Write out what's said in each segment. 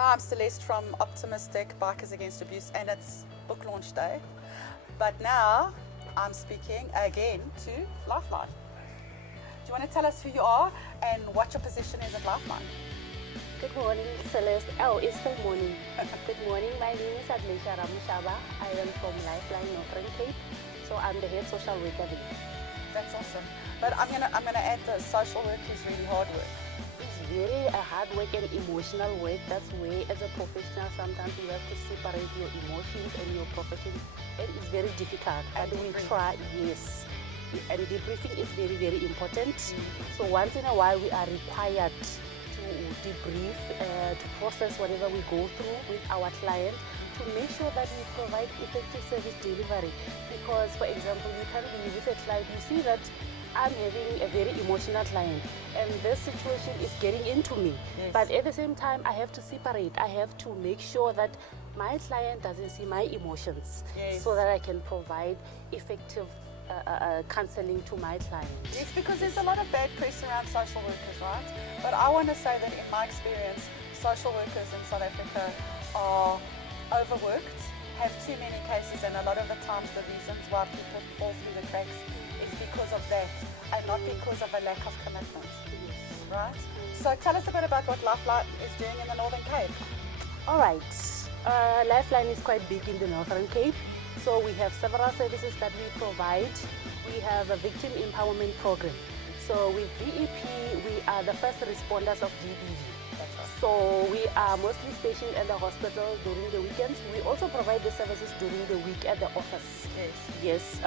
Hi, I'm Celeste from Optimistic Bikers Against Abuse, and it's book launch day. But now I'm speaking again to LifeLine. Do you want to tell us who you are and what your position is at LifeLine? Good morning, Celeste. Oh, it's still morning. Good morning. My name is Aglacier. I am from LifeLine Northern Cape, so I'm the head social worker there. That's awesome. But I'm gonna add the social work is really hard work. It's very hard work and emotional work. That's where, as a professional, sometimes you have to separate your emotions and your profession. And it's very difficult. But we try, yes. And debriefing is very, very important. So once in a while, we are required to debrief, to process whatever we go through with our client, to make sure that we provide effective service delivery. Because, for example, you can be with a client, you see that I'm having a very emotional client and this situation is getting into me. Yes. But at the same time, I have to separate. I have to make sure that my client doesn't see my emotions. Yes. So that I can provide effective counseling to my client. Yes, because there's a lot of bad press around social workers, right? But I want to say that in my experience, social workers in South Africa are overworked, have too many cases, and a lot of the times the reasons why people fall through the cracks is because of that and not because of a lack of commitment. Right? So tell us a bit about what LifeLine is doing in the Northern Cape. All right. LifeLine is quite big in the Northern Cape. So we have several services that we provide. We have a victim empowerment program. So with VEP, we are the first responders of GBV. So we are mostly stationed at the hospital during the weekends. We also provide the services during the week at the office. Yes.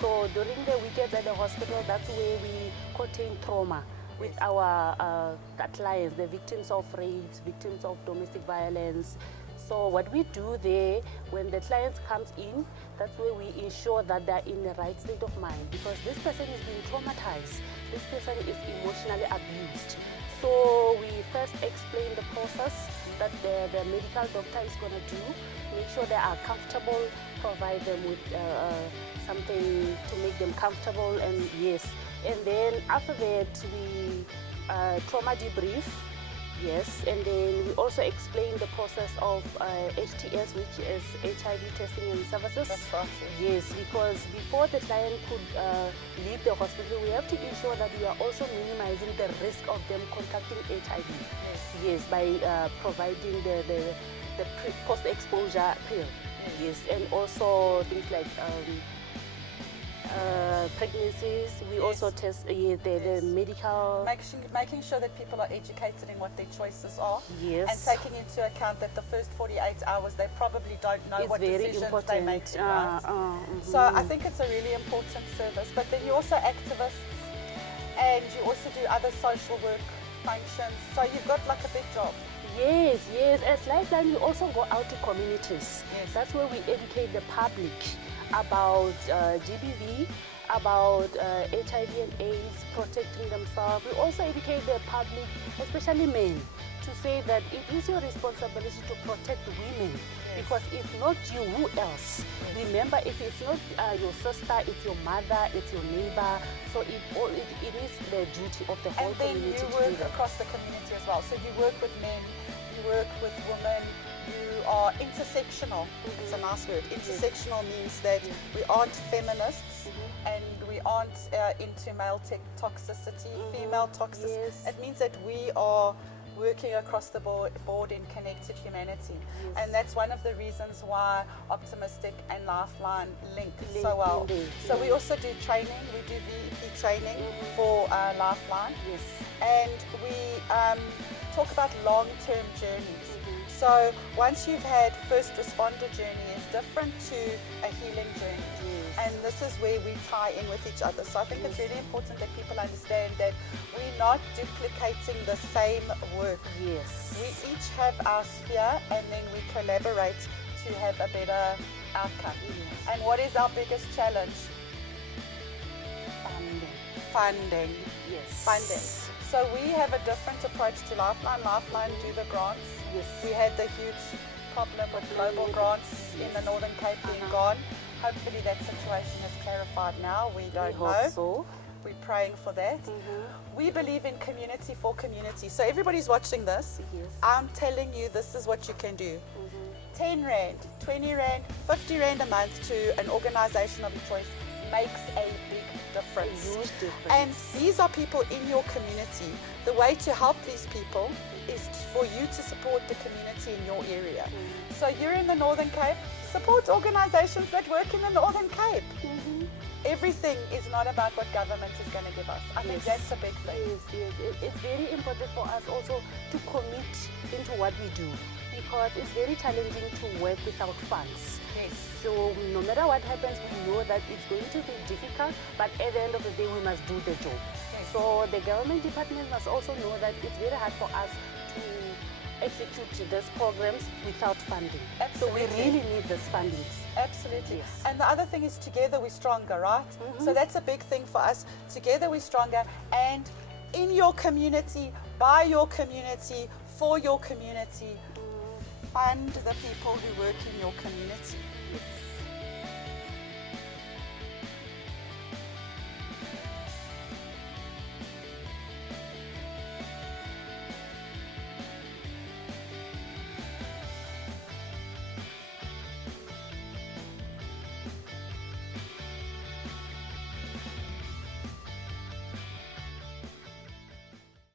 So during the weekends at the hospital, that's where we contain trauma with our clients, the victims of rape, victims of domestic violence. So what we do there, when the client comes in, that's where we ensure that they're in the right state of mind, because this person is being traumatized. This person is emotionally abused. So we first explain the process that the medical doctor is going to do, make sure they are comfortable, provide them with something to make them comfortable, and yes. And then after that, we trauma debrief, yes, and then we also explain the process of HTS, which is HIV testing and services. That's right. Yes, because before the client could leave the hospital, we have to ensure that we are also minimizing the risk of them contracting HIV. Yes, by providing the post-exposure pill. Yes, and also things like pregnancies. We also test the medical. Making sure that people are educated in what their choices are. Yes. And taking into account that the first 48 hours they probably don't know what decisions they make. Right? So I think it's a really important service. But then you're also activists and you also do other social work functions. So you've got like a big job. Yes, yes. As LifeLine, we also go out to communities. Yes. That's where we educate the public about GBV, about HIV and AIDS, protecting themselves. We also educate the public, especially men, to say that it is your responsibility to protect women. Because if not you, who else? Remember, if it's not your sister, it's your mother, it's your neighbor. So it is the duty of the whole community to do that. And then you work across the community as well. So you work with men, you work with women, you are intersectional. It's a nice word. Intersectional means that we aren't feminists and we aren't into male toxicity, female toxicity. It means that we are working across the board in connected humanity. And that's one of the reasons why Optimistic and LifeLine link so well. So we also do training. We do VEP training for LifeLine. And we talk about long-term journeys. So once you've had first responder journey is different to a healing journey. And this is where we tie in with each other. So I think it's really important that people understand that we're not duplicating the same work. Yes. We each have our sphere and then we collaborate to have a better outcome. And what is our biggest challenge? Funding. Yes. Funding. So we have a different approach to LifeLine. LifeLine do the grants. Yes. We had the huge problem with global grants in the Northern Cape being gone. Hopefully that situation has clarified now. We don't know. So. We're praying for that. We believe in community for community. So everybody's watching this. Yes. I'm telling you, this is what you can do. 10 Rand, 20 Rand, 50 Rand a month to an organization of your choice makes a big difference. A huge difference. And these are people in your community. The way to help these people is for you to support the community in your area. So you're in the Northern Cape, support organizations that work in the Northern Cape. Everything is not about what government is going to give us. I think that's a big thing. Yes. It's very important for us also to commit into what we do, because it's very challenging to work without funds. Yes. So no matter what happens, we know that it's going to be difficult, but at the end of the day, we must do the job. Yes. So the government department must also know that it's very hard for us to execute these programs without funding. Absolutely. So we really need this funding. Absolutely. Yes. And the other thing is together we're stronger, right? So that's a big thing for us. Together we're stronger, and in your community, by your community, for your community, fund the people who work in your community.